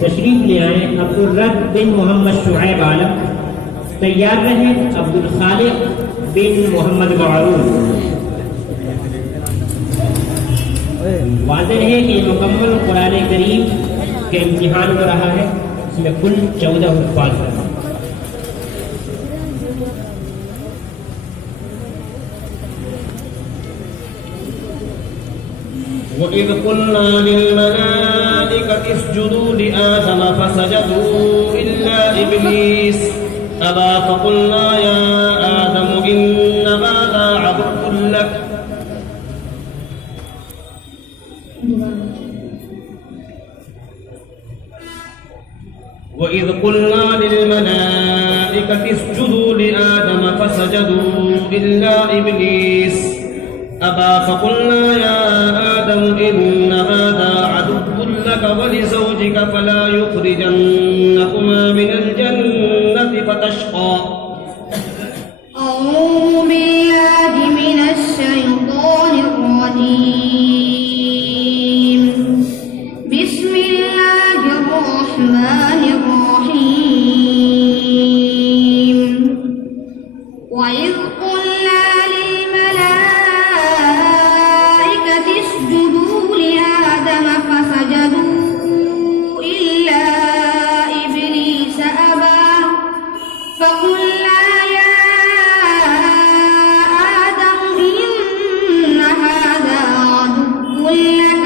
तशरीफ ले आए अब्दुल रब बिन मोहम्मद शुएब आलम, तैयार रहे अब्दुल खालिक बिन मोहम्मद मारूफ। वाज़ेह है कि मुकम्मल कुरान करीम के इम्तिहान हो रहा है, इसमें कुल 14 हुफ़्फ़ाज़ हैं। وإذ قلنا للملائكة اسجدوا لآدم فسجدوا إلا إبليس أبى فقلنا يا آدم إن هذا عدو لك وإذ قلنا للملائكة اسجدوا لآدم فسجدوا إلا إبليس أبى فقلنا يا آدم إن هذا عدو لك ولزوجك فلا يخرجنكما من الجنة فتشقى. أعوذ بالله من الشيطان الرجيم. بسم الله الرحمن الرحيم. وإذ قلنا للملائكة اسجدوا لآدم فسجدوا إلا إبليس أبى فقلنا يا آدم إن هذا عدو لك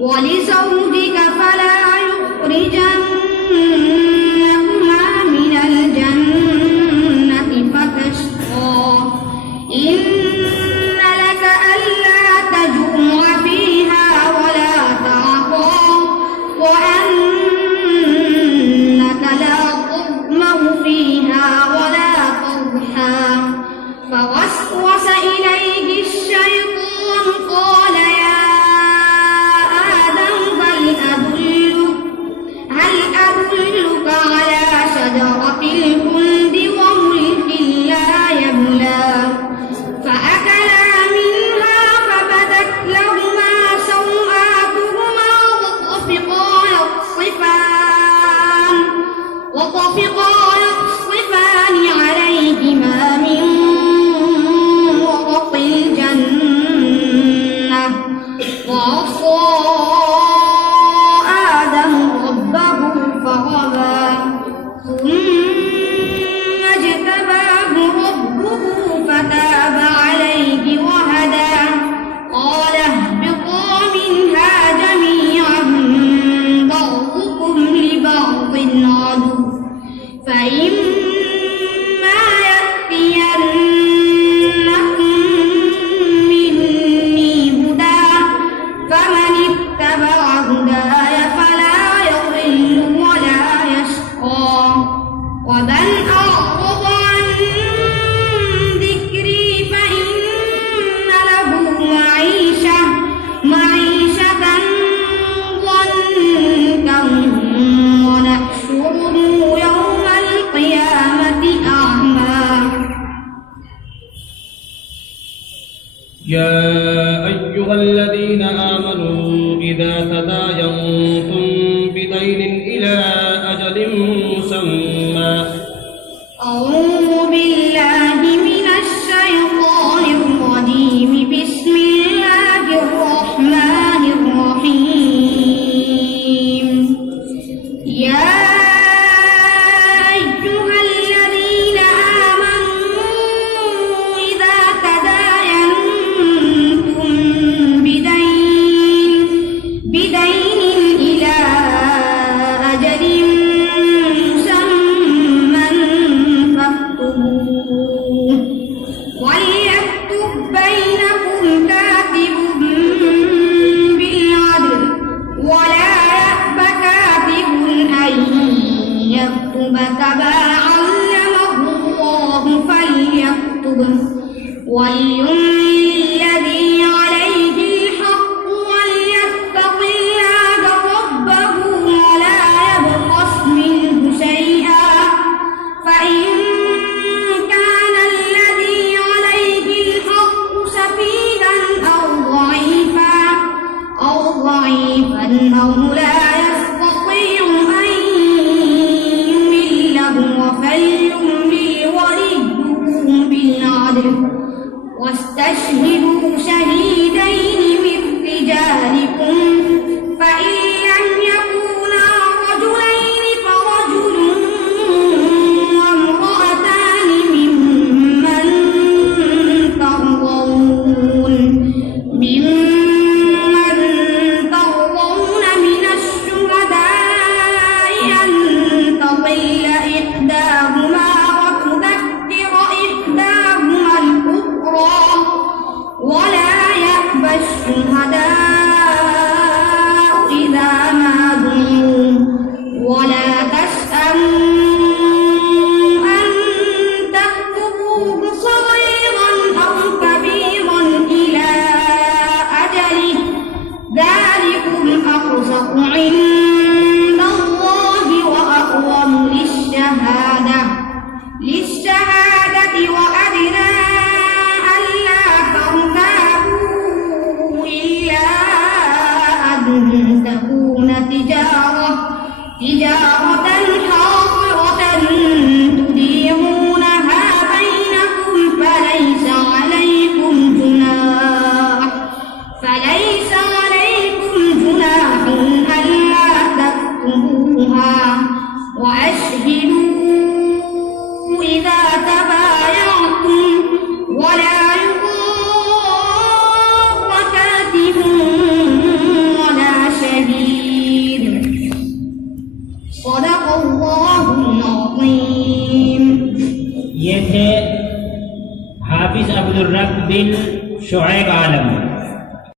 ولزوجك فلا يخرجنكما من الجنة فتشقى. إن لك ألا تجوع فيها ولا تعطى وأنك لا تظمأ فيها ولا تضحى. فوسوس إليه الشيطان قال يا آدم هل أدلك على شجرة الخلد وملك لا يبلى. فأكلا منها فبدت لهما سوآتهما وطفقا يخصفان عليهما من ورق الجنة. وعصى آدم ربه فغوى ثم اجتباه ربه فتاب عليه وهدى. قال اهبطا منها جميعا بعضكم لبعض عدو فإما يأتينكم مني هدى فمن اتبع هداي فلا يضل ولا يشقى. ومن أعرض عن ذكري فإن له معيشة ضنكا ونحشره يوم القيامة أعمى. يا أيها الذين آمنوا إذا تداينتم بدين إلى أجل مسمى. أعوذ بالله من الشيطان الرجيم. بسم الله الرحمن الرحيم. يا أيها الذين آمنوا إذا تداينتم بدين إلى أجل مسمى فاكتبوه وليكتب بينكم كاتب بالعدل ولا يأب كاتب أن يكتب كما علمه الله فليكتب وليملل الذي عليه الحق وليتق الله ربه ولا يبخس منه شيئا. فإن كان الذي عليه الحق سفيها أو ضعيفا أو لا واستشهدوا شهيدين من رجالكم فإن لم يكونا رجلين فرجل وامرأتان ممن ترضون من الشهداء أن تضل إحداهما وتذكر إحداهما الأخرى ولا يأبى الشهداء إذا ما دعوا ولا تسأموا أن تكتبوه صغيرا أو كبيرا إلى أجله ذلكم أقسط عند الله وأقوم للشهادة وأدنى ألا ترتابوا إلا أن تكون تجارة